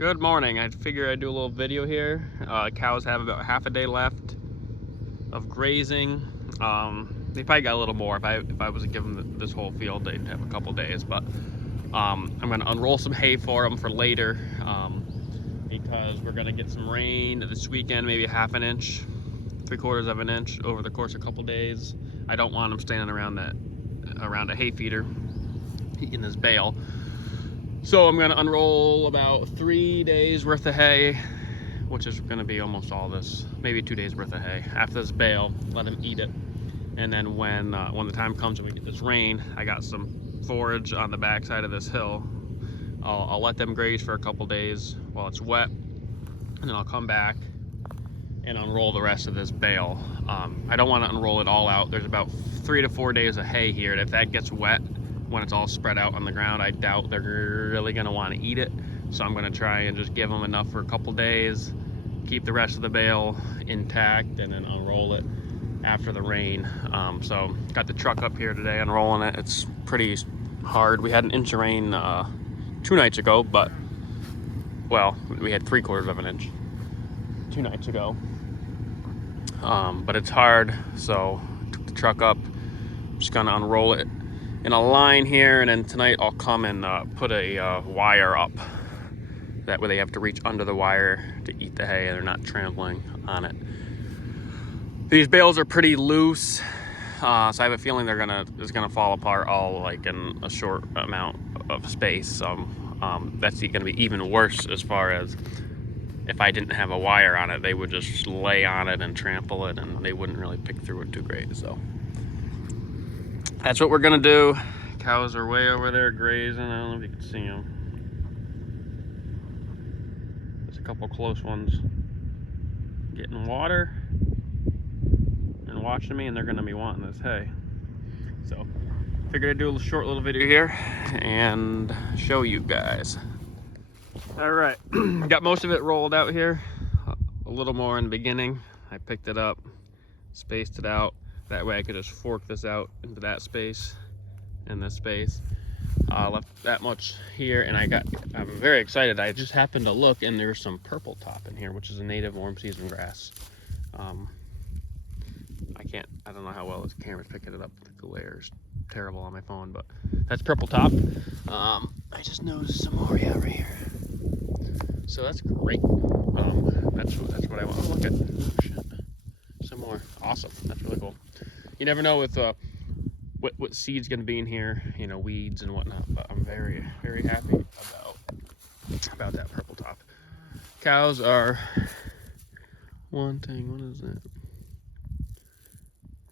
Good morning. I figured I'd do a little video here. Cows have about half a day left of grazing. They probably got a little more. If I was to give them this whole field, they'd have a couple days. But I'm going to unroll some hay for them for later because we're going to get some rain this weekend, maybe a half an inch, 3/4 of an inch over the course of a couple days. I don't want them standing around a hay feeder in this bale. So I'm gonna unroll about 3 days worth of hay, which is gonna be almost all this, maybe 2 days worth of hay after this bale, let them eat it. And then when the time comes and we get this rain, I got some forage on the back side of this hill. I'll let them graze for a couple days while it's wet, and then I'll come back and unroll the rest of this bale. I don't wanna unroll it all out. There's about 3 to 4 days of hay here, and if that gets wet, when it's all spread out on the ground, I doubt they're really gonna want to eat it. So I'm gonna try and just give them enough for a couple days, keep the rest of the bale intact, and then unroll it after the rain. So got the truck up here today unrolling it. It's pretty hard. We had an inch of rain 2 nights ago, but well, we had 3/4 of an inch 2 nights ago. But it's hard, so took the truck up. Just gonna unroll it in a line here, and then tonight I'll come and put a wire up. That way they have to reach under the wire to eat the hay and they're not trampling on it. These bales are pretty loose, so I have a feeling it's gonna fall apart all like in a short amount of space. So that's gonna be even worse as far as if I didn't have a wire on it, they would just lay on it and trample it, and they wouldn't really pick through it too great. So that's what we're gonna do. Cows are way over there grazing. I don't know if you can see them. There's a couple close ones getting water and watching me, and they're gonna be wanting this hay. So figured I'd do a short little video here and show you guys. All right, got most of it rolled out here. A little more in the beginning. I picked it up, spaced it out. That way I could just fork this out into that space and this space. Left that much here, and I'm very excited. I just happened to look, and there's some purple top in here, which is a native warm season grass. I don't know how well this camera's picking it up. The glare's terrible on my phone, but that's purple top. I just noticed some more out right here. So that's great. That's what I want to look at. Oh, shit. Some more. Awesome. That's really cool. You never know with what seed's gonna be in here, you know, weeds and whatnot. But I'm very, very happy about that purple top. Cows are wanting. What is that?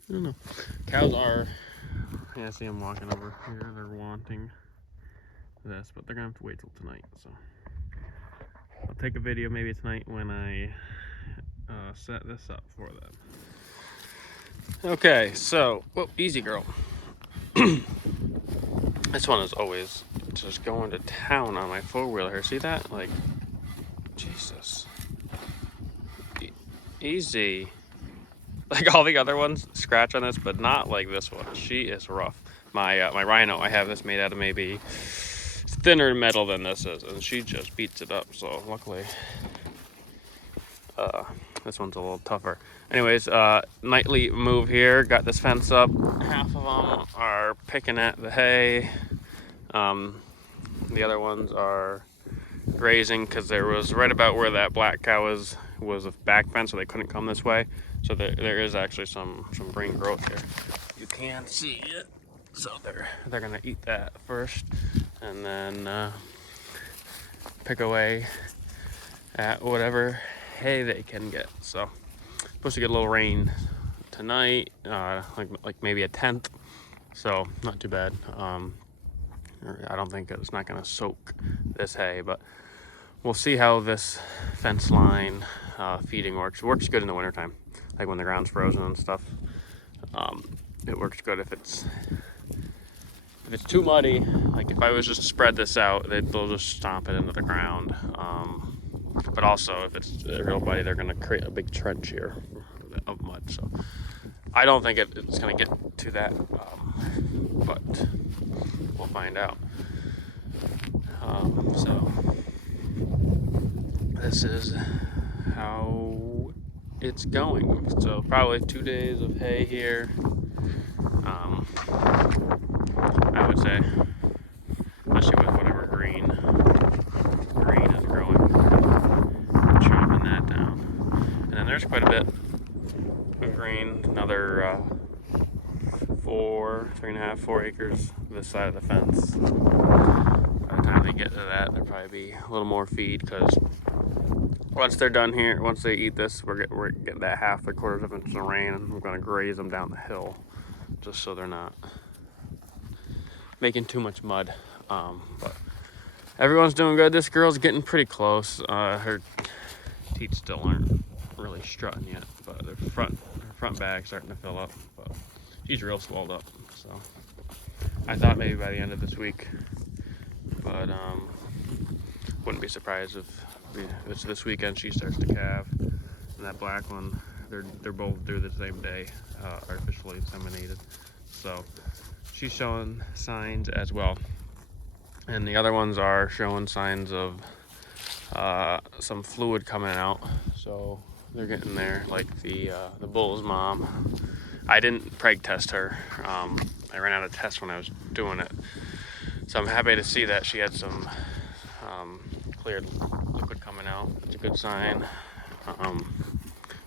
I don't know. Cows are. Yeah, I see them walking over here. They're wanting this, but they're gonna have to wait till tonight. So I'll take a video maybe tonight when I set this up for them. Okay, so, whoa, easy girl. This one is always just going to town on my four-wheeler here. See that? Like, Jesus. Easy. Like all the other ones, scratch on this, but not like this one. She is rough. My Rhino, I have this made out of maybe thinner metal than this is, and she just beats it up. So luckily, this one's a little tougher. Anyways, nightly move here. Got this fence up. Half of them are picking at the hay. The other ones are grazing because there was right about where that black cow was a back fence, so they couldn't come this way. So there is actually some green growth here. You can see it. So they're gonna eat that first, and then pick away at whatever hay they can get. So supposed to get a little rain tonight, like maybe a tenth, so not too bad. I don't think it's not gonna soak this hay, but we'll see how this fence line feeding works. It works good in the wintertime, like when the ground's frozen and stuff. It works good if it's too muddy. Like if I was just to spread this out, they'll just stomp it into the ground. But also, if it's real muddy, they're going to create a big trench here of mud. So I don't think it's going to get to that, but we'll find out. So this is how it's going. So probably 2 days of hay here. I would say, especially with whatever green is growing, chopping that down. And then there's quite a bit of green, another 4 acres this side of the fence. By the time they get to that, there'll probably be a little more feed, because once they're done here, once they eat this, we're getting that 1/2 quarters of an inch of rain, and we're going to graze them down the hill, just so they're not making too much mud. But everyone's doing good. This girl's getting pretty close. Her teeth still aren't really strutting yet, but her front bag's starting to fill up. But she's real swelled up, so I thought maybe by the end of this week, but wouldn't be surprised if it's this weekend she starts to calve. And that black one, they're both due the same day, artificially inseminated. So she's showing signs as well, and the other ones are showing signs of some fluid coming out. So they're getting there, like the bull's mom. I didn't preg test her. I ran out of tests when I was doing it, so I'm happy to see that she had some cleared liquid coming out. It's a good sign,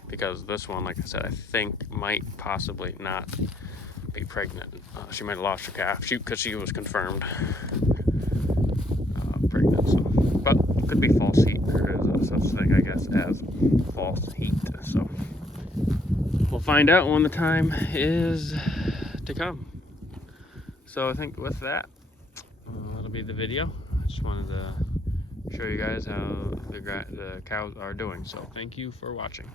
because this one, like I said, I think might possibly not be pregnant. She might have lost her calf, because she was confirmed pregnant. So, but it could be false heat. There is a such thing, I guess, as false heat. So we'll find out when the time is to come. So I think with that, that'll be the video. I just wanted to show you guys how the cows are doing. So thank you for watching.